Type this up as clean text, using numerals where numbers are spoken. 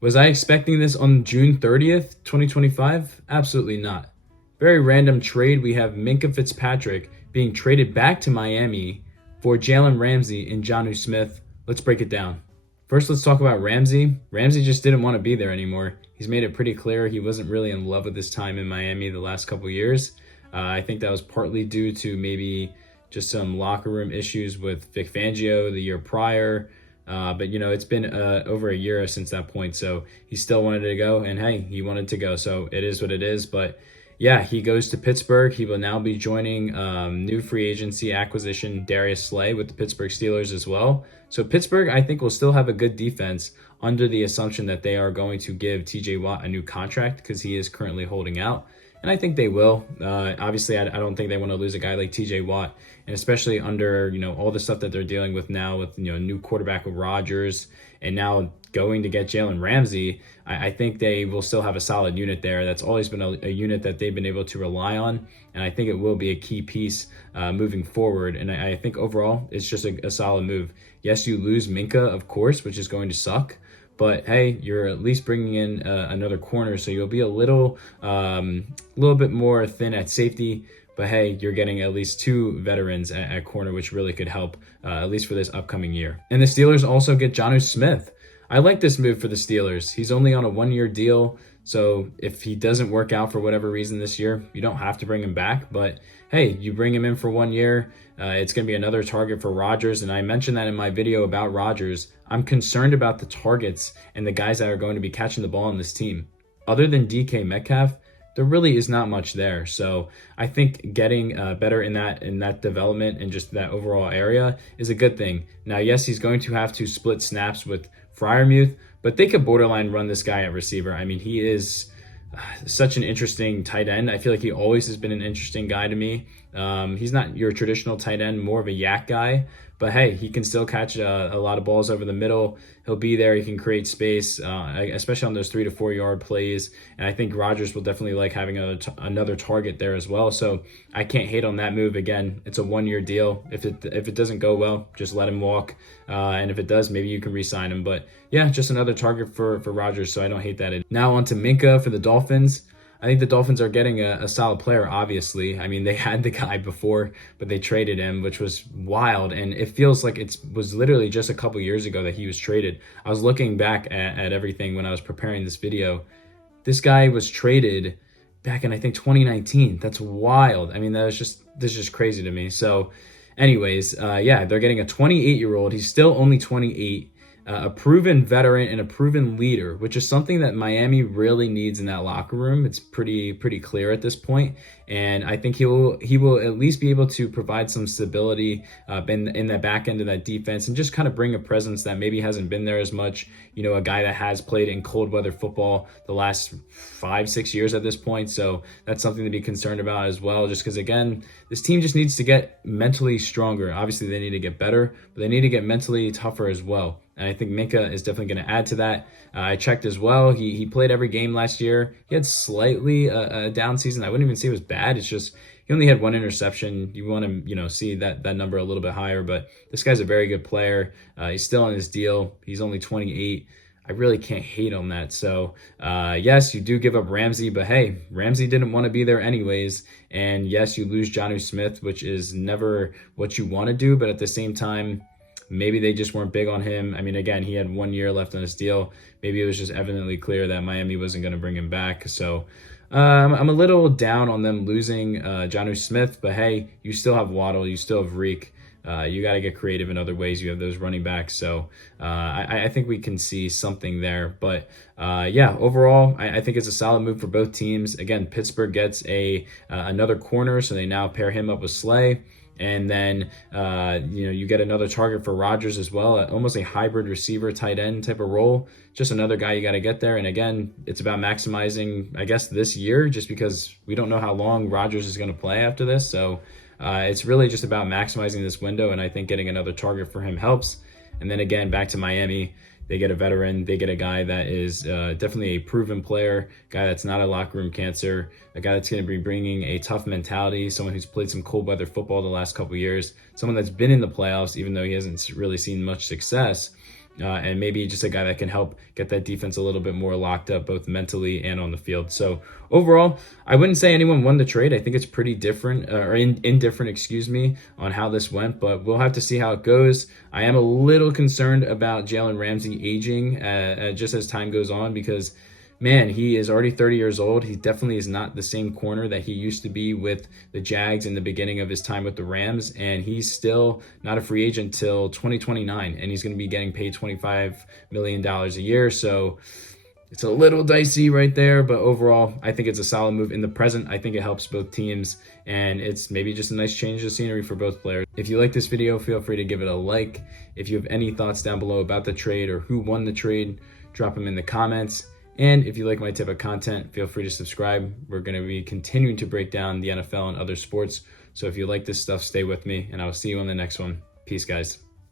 Was I expecting this on June 30th, 2025? Absolutely not. Very random trade. We have Minkah Fitzpatrick being traded back to Miami for Jalen Ramsey and Jonnu Smith. Let's break it down. First, let's talk about Ramsey. Ramsey just didn't want to be there anymore. He's made it pretty clear he wasn't really in love with his time in Miami the last couple years. I think that was partly due to maybe just some locker room issues with Vic Fangio the year prior. But it's been over a year since that point, so he still wanted to go, and hey, he wanted to go, so it is what it is. But yeah, he goes to Pittsburgh. He will now be joining new free agency acquisition Darius Slay with the Pittsburgh Steelers as well. So Pittsburgh, I think, will still have a good defense under the assumption that they are going to give TJ Watt a new contract because he is currently holding out. And I think they will. Obviously, I don't think they want to lose a guy like TJ Watt, and especially under all the stuff that they're dealing with now with new quarterback with Rodgers, and now going to get Jalen Ramsey. I think they will still have a solid unit there. That's always been a unit that they've been able to rely on, and I think it will be a key piece moving forward. And I think overall, it's just a solid move. Yes, you lose Minkah, of course, which is going to suck. But hey, you're at least bringing in another corner, so you'll be a little bit more thin at safety. But hey, you're getting at least two veterans at corner, which really could help, at least for this upcoming year. And the Steelers also get Jonnu Smith. I like this move for the Steelers. He's only on a one-year deal, so if he doesn't work out for whatever reason this year, you don't have to bring him back. But hey, you bring him in for 1 year. It's going to be another target for Rodgers, and I mentioned that in my video about Rodgers. I'm concerned about the targets and the guys that are going to be catching the ball on this team. Other than DK Metcalf, there really is not much there. So I think getting better in that development and just that overall area is a good thing. Now, yes, he's going to have to split snaps with Freiermuth, but they could borderline run this guy at receiver. I mean, he is such an interesting tight end. I feel like he always has been an interesting guy to me. He's not your traditional tight end, more of a yak guy, but hey, he can still catch a lot of balls over the middle. He'll be there. He can create space, especially on those 3 to 4 yard plays. And I think Rodgers will definitely like having another target there as well. So I can't hate on that move. Again, it's a 1 year deal. If it doesn't go well, just let him walk. And if it does, maybe you can re-sign him. But yeah, just another target for Rodgers. So I don't hate that. Now on to Minkah for the Dolphins. I think the Dolphins are getting a solid player, obviously. I mean, they had the guy before, but they traded him, which was wild. And it feels like it was literally just a couple years ago that he was traded. I was looking back at everything when I was preparing this video. This guy was traded back in, I think, 2019. That's wild. I mean, this is just crazy to me. So anyways, yeah, they're getting a 28-year-old. He's still only 28. A proven veteran and a proven leader, which is something that Miami really needs in that locker room. It's pretty clear at this point, and I think he will at least be able to provide some stability in that back end of that defense, and just kind of bring a presence that maybe hasn't been there as much. A guy that has played in cold weather football the last 5-6 years at this point, so that's something to be concerned about as well. Just because again, this team just needs to get mentally stronger. Obviously, they need to get better, but they need to get mentally tougher as well. And I think Minkah is definitely going to add to that. I checked as well. He played every game last year. He had slightly a down season. I wouldn't even say it was bad. It's just he only had one interception. You want to see that number a little bit higher. But this guy's a very good player. He's still on his deal. He's only 28. I really can't hate on that. So, yes, you do give up Ramsey, but hey, Ramsey didn't want to be there anyways. And yes, you lose Jonnu Smith, which is never what you want to do. But at the same time, maybe they just weren't big on him. I mean, again, he had 1 year left on his deal. Maybe it was just evidently clear that Miami wasn't going to bring him back. So I'm a little down on them losing Jonnu Smith. But hey, you still have Waddle. You still have Reek. You got to get creative in other ways. You have those running backs. So I think we can see something there. But yeah, overall, I think it's a solid move for both teams. Again, Pittsburgh gets another corner, so they now pair him up with Slay. And then, you get another target for Rodgers as well, almost a hybrid receiver tight end type of role. Just another guy you got to get there. And again, it's about maximizing, I guess, this year, just because we don't know how long Rodgers is going to play after this. So it's really just about maximizing this window. And I think getting another target for him helps. And then again, back to Miami. They get a veteran. They get a guy that is definitely a proven player, guy that's not a locker room cancer, a guy that's going to be bringing a tough mentality, someone who's played some cold weather football the last couple of years, someone that's been in the playoffs, even though he hasn't really seen much success. and maybe just a guy that can help get that defense a little bit more locked up, both mentally and on the field. So overall, I wouldn't say anyone won the trade. I think it's pretty different, or indifferent, excuse me, on how this went, but we'll have to see how it goes. I am a little concerned about Jalen Ramsey aging just as time goes on, because man, he is already 30 years old. He definitely is not the same corner that he used to be with the Jags in the beginning of his time with the Rams, and he's still not a free agent till 2029, and he's going to be getting paid $25 million a year, so it's a little dicey right there, but overall, I think it's a solid move in the present. I think it helps both teams, and it's maybe just a nice change of scenery for both players. If you like this video, feel free to give it a like. If you have any thoughts down below about the trade or who won the trade, drop them in the comments. And if you like my type of content, feel free to subscribe. We're going to be continuing to break down the NFL and other sports. So if you like this stuff, stay with me, and I will see you on the next one. Peace, guys.